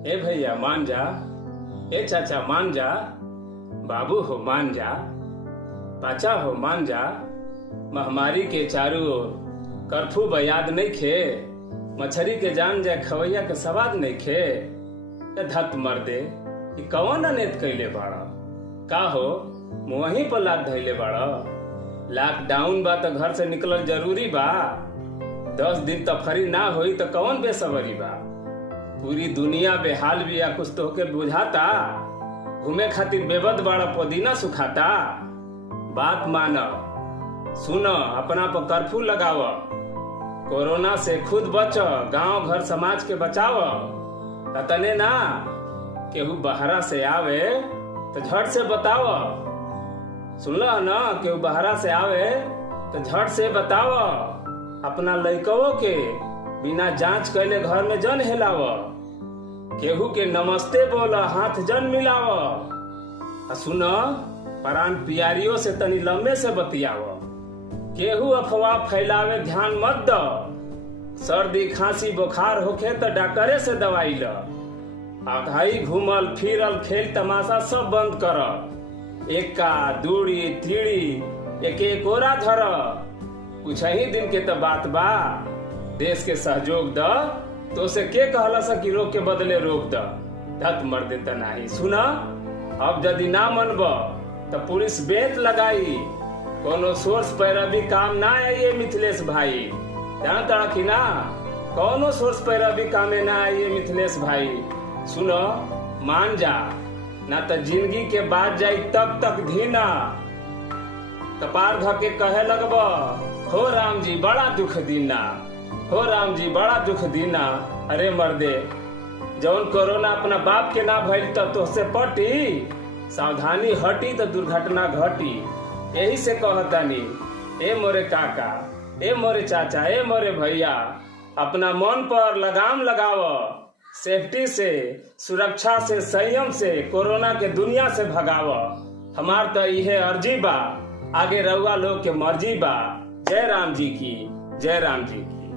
ए भैया मान जा, ए चाचा मान जा, बाबू हो मान जा, पाचा हो मान जा। महामारी के चारू ओर कर्फ्यू बयाद नहीं खे, मछरी के जान जाए खवैया के सवाद नहीं खे। धत मर दे कौन अनेत कैले बाड़ा, का हो मुँही पर लाद धैले बाड़ा। लॉकडाउन बा तो घर से निकलल जरूरी बा, 10 दिन तो फरी ना होई तो कौन बेसबरी बा। पूरी दुनिया बेहाल भी या कुछ तो के बुझाता, घूमे खातिर बेबद बाड़ा पुदीना सुखाता। बात मान सुन, अपना पर कर्फ्यू लगाव, कोरोना से खुद बच, गांव घर समाज के बचाव। तने ना केहू बहरा से आवे तो झट से बताव, सुनला ना, केहू बहरा से आवे तो झट से बताव। अपना लइकवो के बिना जांच कैले घर में जन हिलाव, केहू के नमस्ते बोल, हाथ जन मिलाव। सुन, परान पियारियों से तनी लंबे से बतियाव, केहू अफवाह फैलावे ध्यान मत द। सर्दी खांसी बुखार होखे तो डॉक्टरे से दवाई ल। आघाई घूमल फिरल खेल तमाशा सब बंद कर। एका दूरी तीड़ी एक एक ओरा धर। कुछ ही दिन के तो बात बा, देश के सहयोग द, तो से के कहला सा कि रोग के बदले रोक द। धत मर देता नहीं। सुना, अब यदि ना मनब तो पुलिस बेत लगाई, कोनो सोर्स पैरवी काम ना आइए मिथिलेश भाई। जानता कि ना, कोनो सोर्स पैरवी कामे ना आइए मिथिलेश भाई। सुनो, मान जा, ना तो जिंदगी के बाद जाई तब तक धीना। कपार धके कहे लगब, हो राम जी बड़ा दुख दीना, हो राम जी बड़ा दुख दीना। अरे मर्दे, जौन कोरोना अपना बाप के ना भइल तब तो से पटी। सावधानी हटी तो दुर्घटना घटी। यही से कहतानी, ए मोरे काका, ए मोरे चाचा, ए मोरे भैया, अपना मन पर लगाम लगाव। सेफ्टी से, सुरक्षा से, संयम से कोरोना के दुनिया से भगाव। हमार तो यह अर्जी बा, आगे रउआ लोग के मर्जी बा। जय राम जी की, जय राम जी की।